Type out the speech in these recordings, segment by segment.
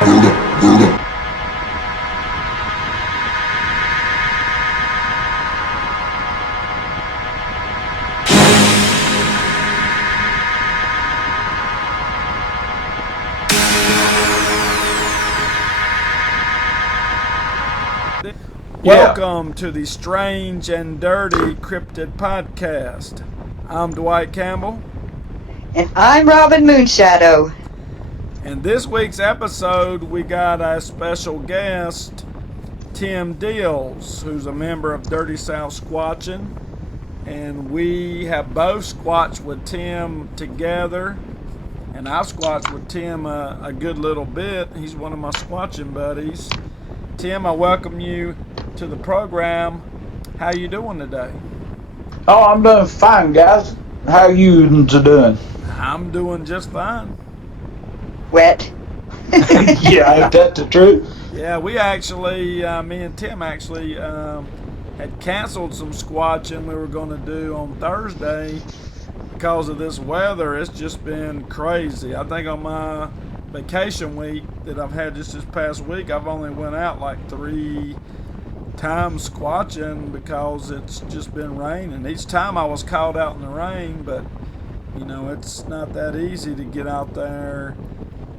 Welcome to the Strange and Dirty Cryptid Podcast. I'm Dwight Campbell. And I'm Robin Moonshadow. In this week's episode, we got a special guest, Tim Deals, who's a member of Dirty South Squatching. And we have both squatched with Tim together. And I've squatched with Tim a good little bit. He's one of my squatching buddies. Tim, I welcome you to the program. How you doing today? Oh, I'm doing fine, guys. How you doing? I'm doing just fine. Wet. Yeah, ain't that the truth? Yeah, we actually, me and Tim actually had canceled some squatching we were going to do on Thursday because of this weather. It's just been crazy. I think on my vacation week that I've had just this past week, I've only went out like 3 times squatching because it's just been raining. Each time I was caught out in the rain, but you know, it's not that easy to get out there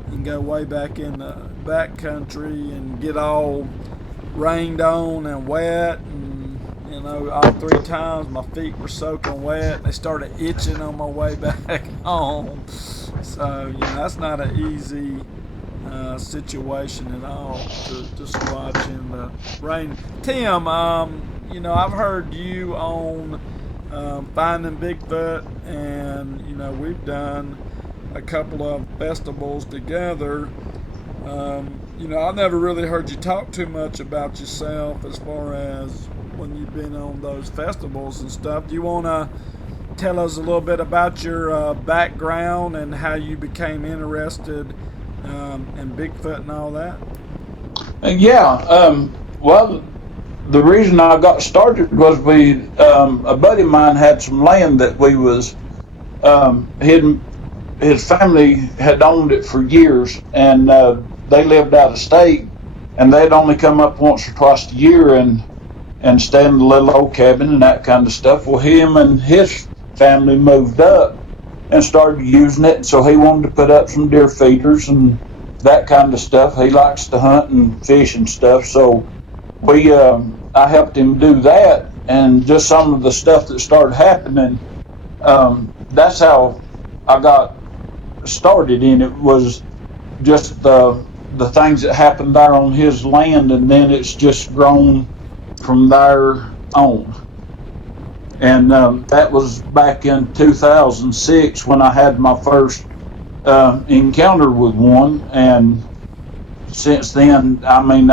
and go way back in the back country and get all rained on and wet. And you know, all 3 times my feet were soaking wet. They started itching on my way back home. So, you know, that's not an easy situation at all to squatch in the rain. Tim, you know, I've heard you on Finding Bigfoot, and, you know, we've done a couple of festivals together. You know, I've never really heard you talk too much about yourself as far as when you've been on those festivals and stuff. Do you want to tell us a little bit about your background and how you became interested in Bigfoot and all that? Yeah, well, the reason I got started was a buddy of mine had some land that we was, his family had owned it for years, and they lived out of state, and they'd only come up once or twice a year and stay in the little old cabin and that kind of stuff. Well, him and his family moved up and started using it, so he wanted to put up some deer feeders and that kind of stuff. He likes to hunt and fish and stuff, so I helped him do that, and just some of the stuff that started happening, that's how I got started in it, was just the things that happened there on his land, and then it's just grown from there on. And that was back in 2006 when I had my first encounter with one, and since then, I mean,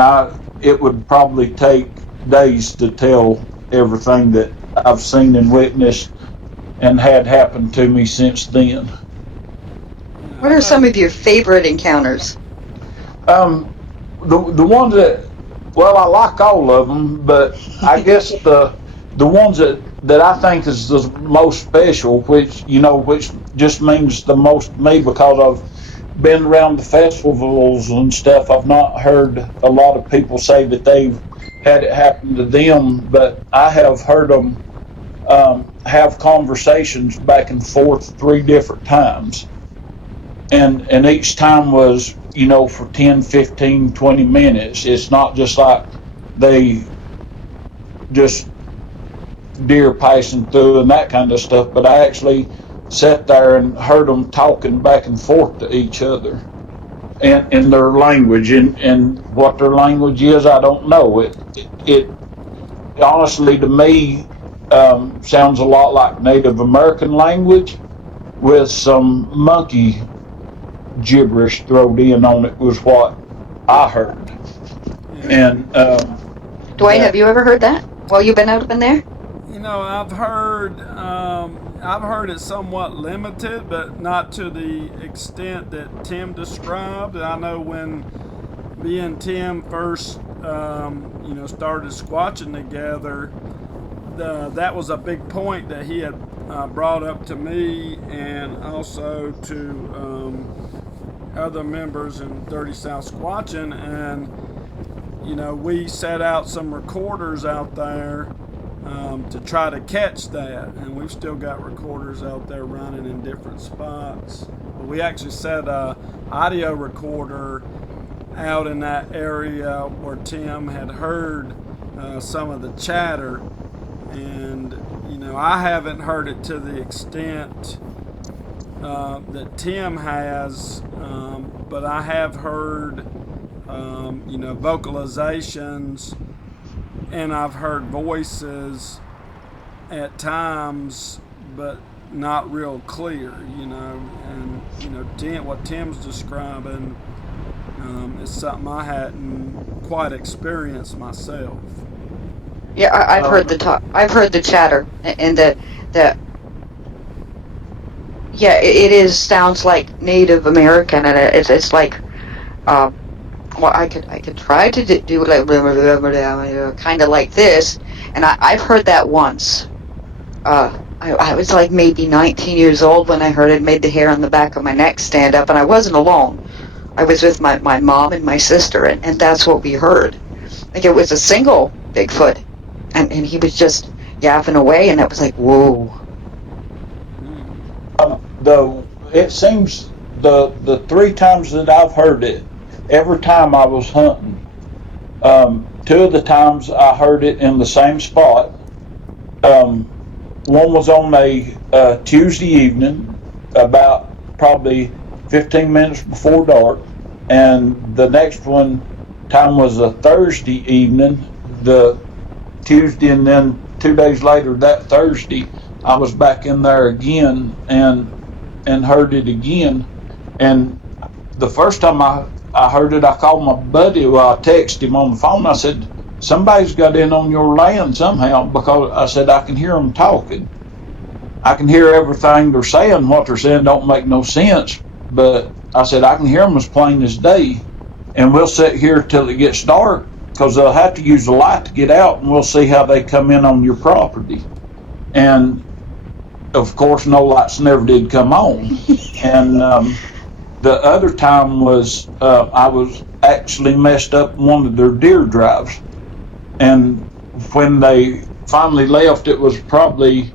it would probably take days to tell everything that I've seen and witnessed and had happened to me since then. What are some of your favorite encounters? The ones that, well, I like all of them, but I guess the ones that I think is the most special, which just means the most to me because I've been around the festivals and stuff. I've not heard a lot of people say that they've had it happen to them, but I have heard them have conversations back and forth 3 different times. And each time was, you know, for 10, 15, 20 minutes. It's not just like they just deer passing through and that kind of stuff, but I actually sat there and heard them talking back and forth to each other and in their language, and what their language is, I don't know. It honestly, to me, sounds a lot like Native American language with some monkey gibberish thrown in on it, was what I heard. And Dwight, have you ever heard that while you've been out up in there? You know, I've heard it somewhat limited, but not to the extent that Tim described. I know when me and Tim first, started squatching together, that was a big point that he had brought up to me, and also to other members in Dirty South Squatching, and we set out some recorders out there to try to catch that, and we've still got recorders out there running in different spots. But we actually set a audio recorder out in that area where Tim had heard some of the chatter, and I haven't heard it to the extent that Tim has, but I have heard vocalizations, and I've heard voices at times, but not real clear, and what Tim's describing is something I hadn't quite experienced myself. Yeah, I've heard the talk. I've heard the chatter, and the yeah, it sounds like Native American, and it's like, well, I could try to do like kind of like this, and I've heard that once. I was like maybe 19 years old when I heard it. Made the hair on the back of my neck stand up, and I wasn't alone. I was with my mom and my sister, and that's what we heard. Like it was a single Bigfoot, and he was just yapping away, and it was like, whoa. It seems the 3 times that I've heard it, every time I was hunting. 2 of the times I heard it in the same spot. One was on a Tuesday evening, about probably 15 minutes before dark, and the next time was a Thursday evening, the Tuesday, and then 2 days later, that Thursday, I was back in there again and heard it again. And the first time I heard it, I called my buddy. Well, I texted him on the phone. I said, somebody's got in on your land somehow, because I said, I can hear them talking. I can hear everything they're saying. What they're saying don't make no sense, but I said, I can hear them as plain as day. And we'll sit here till it gets dark, because they'll have to use the light to get out, and we'll see how they come in on your property. And of course, no lights never did come on. And the other time was I was actually messed up one of their deer drives. And when they finally left, it was probably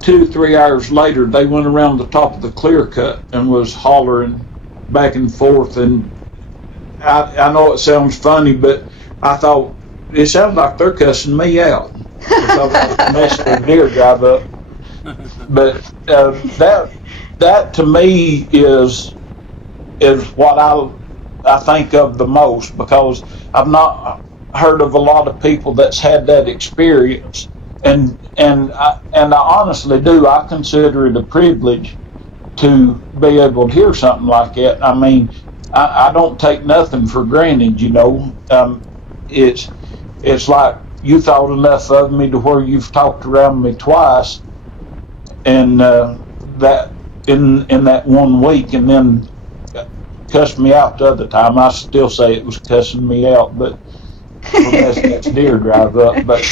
2-3 hours later. They went around the top of the clear cut and was hollering back and forth. And I know it sounds funny, but I thought it sounds like they're cussing me out, because I was messing their deer drive up. But that to me is what I think of the most, because I've not heard of a lot of people that's had that experience, and I honestly do. I consider it a privilege to be able to hear something like that. I mean, I don't take nothing for granted, It's like you thought enough of me to where you've talked around me twice, and that in that 1 week, and then cussed me out the other time. I still say it was cussing me out, but for messing that deer drive up. But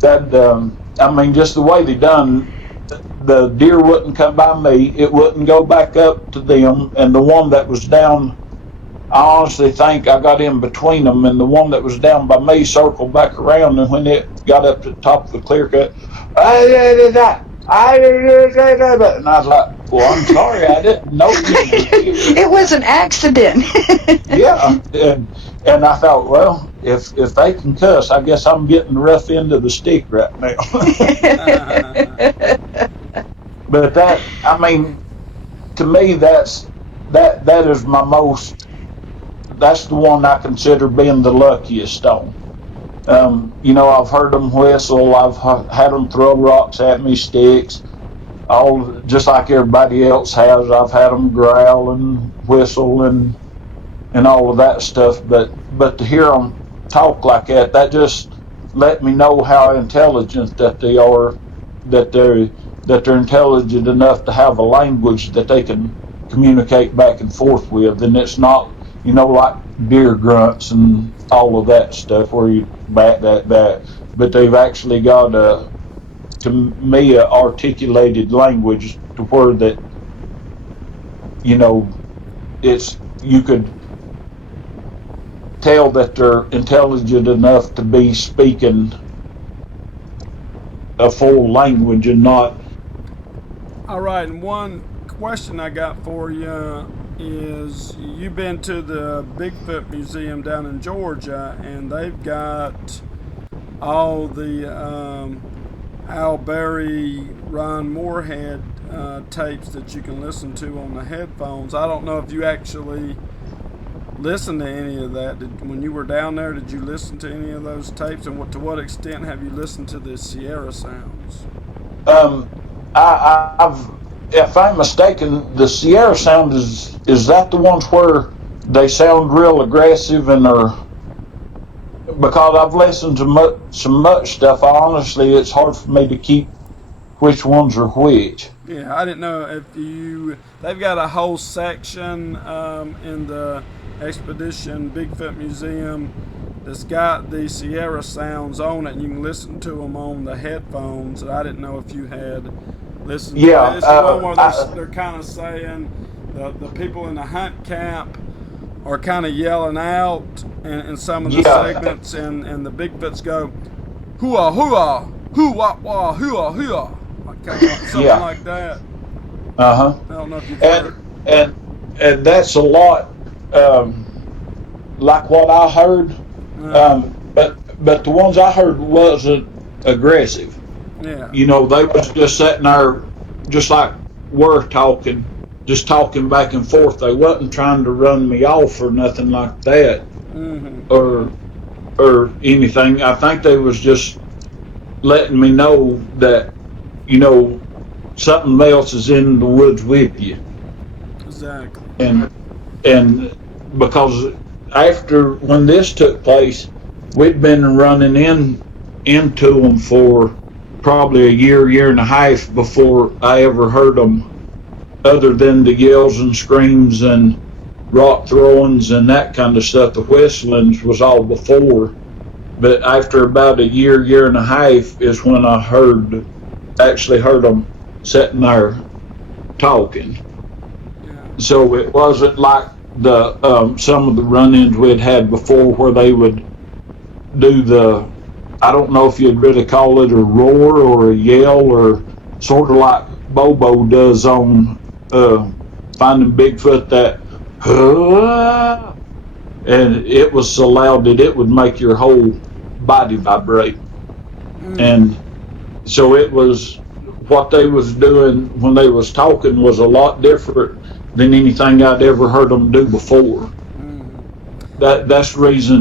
that I mean, just the way they done, the deer wouldn't come by me, it wouldn't go back up to them, and the one that was down, I honestly think I got in between them, and the one that was down by me circled back around, and when it got up to the top of the clear cut, and I was like, well, I'm sorry, I didn't know you. It was an accident. Yeah, and I thought, well, if they can cuss, I guess I'm getting the rough end of the stick right now. But that, I mean, to me, that is my most. That's the one I consider being the luckiest on. I've heard them whistle. I've had them throw rocks at me, sticks, all just like everybody else has. I've had them growl and whistle and all of that stuff. But to hear them talk like that just let me know how intelligent that they are. That they're intelligent enough to have a language that they can communicate back and forth with, and it's not, like deer grunts and all of that stuff where you bat, but they've actually got to me, a articulated language to where that you know, it's you could tell that they're intelligent enough to be speaking a full language and not. All right, and one question I got for you is you've been to the Bigfoot Museum down in Georgia, and they've got all the Al Berry, Ron Moorhead tapes that you can listen to on the headphones. I don't know if you actually listened to any of that. When you were down there, did you listen to any of those tapes, and to what extent have you listened to the Sierra sounds? Um, I've, if I'm mistaken, the Sierra sound is that the ones where they sound real aggressive and are. Because I've listened to some much stuff, honestly, it's hard for me to keep which ones are which. Yeah, I didn't know if you. They've got a whole section in the Expedition Bigfoot Museum that's got the Sierra sounds on it, and you can listen to them on the headphones. And I didn't know if you had listened to it. It's the one where they're kind of saying the people in the hunt camp are kind of yelling out in some of the segments, and the Bigfoots go, hoo-ah, hoo-ah, hoo-wah-wah, hoo-ah, hoo-ah. Something like that. Uh-huh. I don't know if you've heard. And that's a lot like what I heard. But the ones I heard wasn't aggressive. Yeah. You know, they was just sitting there just like we're talking, just talking back and forth. They wasn't trying to run me off or nothing like that. Or anything. I think they was just letting me know that, you know, something else is in the woods with you. Exactly. And because after when this took place, we'd been running into them for probably a year and a half before I ever heard them, other than the yells and screams and rock throwings and that kind of stuff. The whistlings was all before, but after about a year and a half is when I actually heard them sitting there talking. Yeah. So it wasn't like the some of the run-ins we'd had before where they would do the, I don't know if you'd really call it a roar or a yell, or sort of like Bobo does on Finding Bigfoot, that and it was so loud that it would make your whole body vibrate. And so it was, what they was doing when they was talking was a lot different than anything I'd ever heard them do before. That's the reason